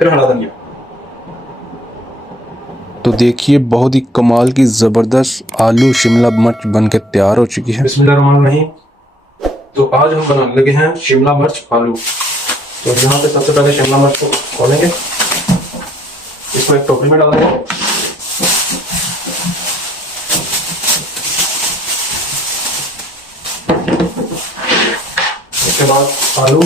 फिर हरा धनिया। तो देखिए बहुत ही कमाल की ज़बरदस्त आलू शिमला मिर्च बनके तैयार हो चुकी है। बिस्मिल्लाहिर्रहमानिर्रहीम। तो आज हम बनाने लगे हैं शिमला मिर्च आलू। तो यहाँ पे सबसे पहले शिमला मिर्च को खोलेंगे, इसको एक टोकरी में डालेंगे। उसके बाद आलू,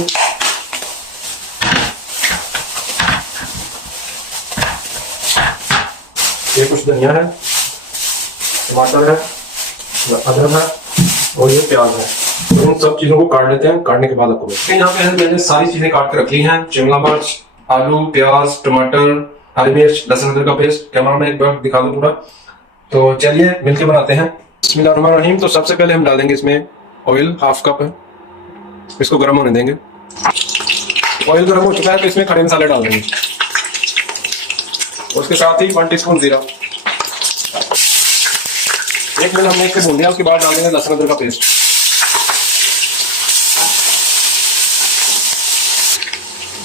ये कुछ धनिया है, टमाटर है, अदरक है और ये प्याज है। तो इन सब चीजों को काट लेते हैं। काटने के बाद आपको यहाँ पे मैंने सारी चीजें काट के रख ली हैं। शिमला मिर्च, आलू, प्याज, टमाटर, हरी मिर्च, लहसुन अदरक का पेस्ट। कैमरा में एक बार दिखा दो पूरा। तो चलिए मिलके बनाते हैं। बिस्मिल्लाहिर्रहमानिर्रहीम। तो सबसे पहले हम डाल देंगे इसमें ऑयल, हाफ कप है, इसको गर्म होने देंगे। ऑयल गर्म हो चुका है तो इसमें खड़े मसाले डाल देंगे। उसके साथ ही 1 टीस्पून जीरा। 1 मिनट हमने इसको भून लिया। उसके बाद डाल देंगे लहसुन अदरक का पेस्ट।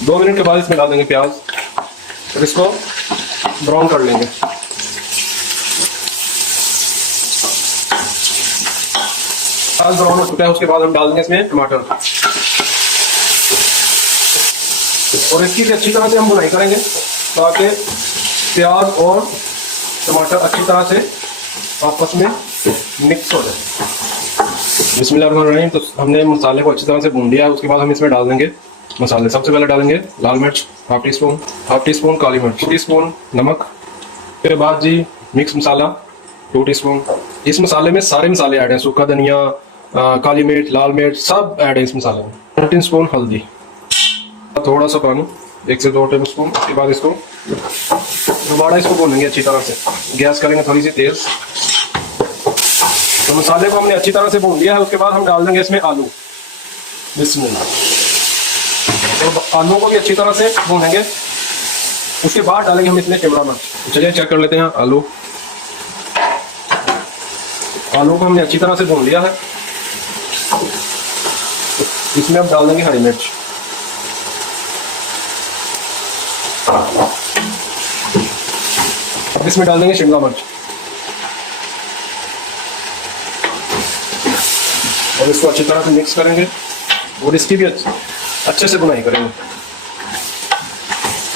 2 मिनट के बाद इसमें डाल देंगे प्याज और इसको ब्राउन कर लेंगे। प्याज ब्राउन हो चुका है। उसके बाद हम डाल देंगे इसमें टमाटर और इसकी भी अच्छी तरह से हम भुनाई करेंगे ताकि प्याज और टमाटर अच्छी तरह से आपस में मिक्स हो जाए। बिस्मिल्लाहिर्रहमानिर्रहीम। तो हमने मसाले को अच्छी तरह से भून लिया है। उसके बाद हम इसमें डाल देंगे मसाले। सबसे पहले डालेंगे लाल मिर्च हाफ टी स्पून काली मिर्च, 1 टीस्पून नमक। फिर बाद जी मिक्स मसाला 2 टीस्पून। इस मसाले में सारे मसाले ऐड हैं, सूखा धनिया, काली मिर्च, लाल मिर्च सब ऐड है इस मसाले में। 1 टीस्पून हल्दी, थोड़ा सा पानी 1 से 2 टेबल स्पून। उसके बाद इसको दोबारा इसको भूनेंगे अच्छी तरह से। गैस करेंगे थोड़ी सी तेज। तो मसाले को हमने अच्छी तरह से भून लिया है। उसके बाद हम डाल देंगे इसमें आलू। बिस्मिल्लाह। तो आलू को भी अच्छी तरह से भूनेंगे। उसके बाद डालेंगे हम इसमें शिमला मिर्च। चलिए चेक कर लेते हैं आलू। आलू को हमने अच्छी तरह से भून लिया है। इसमें अब डाल देंगे हरी मिर्च। अब इसमें डाल देंगे शिमला मिर्च और इसको अच्छी तरह से मिक्स करेंगे और इसकी भी अच्छे से बुनाई करेंगे।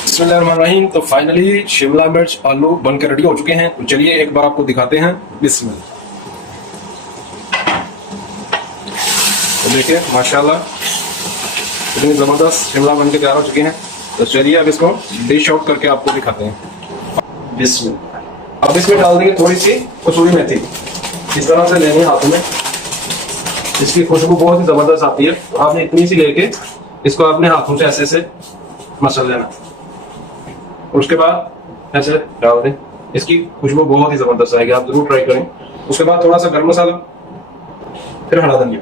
बिस्मिल्लाहिर्रहमानिर्रहीम। तो फाइनली शिमला मिर्च आलू बनकर रेडी हो चुके हैं। तो चलिए एक बार आपको दिखाते हैं। बिस्मिल्लाह। तो देखिए माशाल्लाह इतनी जबरदस्त शिमला बनकर तैयार हो चुके हैं। तो चलिए अब इसको डिश आउट करके आपको दिखाते हैं। बिस्मिल्लाह। अब इसमें डाल देंगे थोड़ी सी कसूरी मेथी। इस तरह से लेनी है हाथों में। इसकी खुशबू बहुत ही जबरदस्त आती है। तो आपने इतनी सी लेके इसको अपने हाथों से ऐसे से मसल लेना। उसके बाद ऐसे डाल दें। इसकी खुशबू बहुत ही जबरदस्त आएगी, आप जरूर ट्राई करें। उसके बाद थोड़ा सा गरम मसाला, फिर हरा धनिया।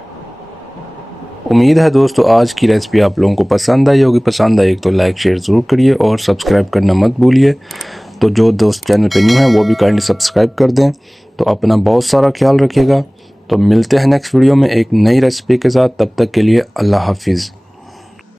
उम्मीद है दोस्तों आज की रेसिपी आप लोगों को पसंद आई होगी। पसंद आई तो लाइक शेयर ज़रूर करिए और सब्सक्राइब करना मत भूलिए। तो जो दोस्त चैनल पे न्यू हैं वो भी काइंडली सब्सक्राइब कर दें। तो अपना बहुत सारा ख्याल रखिएगा। तो मिलते हैं नेक्स्ट वीडियो में एक नई रेसिपी के साथ। तब तक के लिए अल्लाह हाफिज़।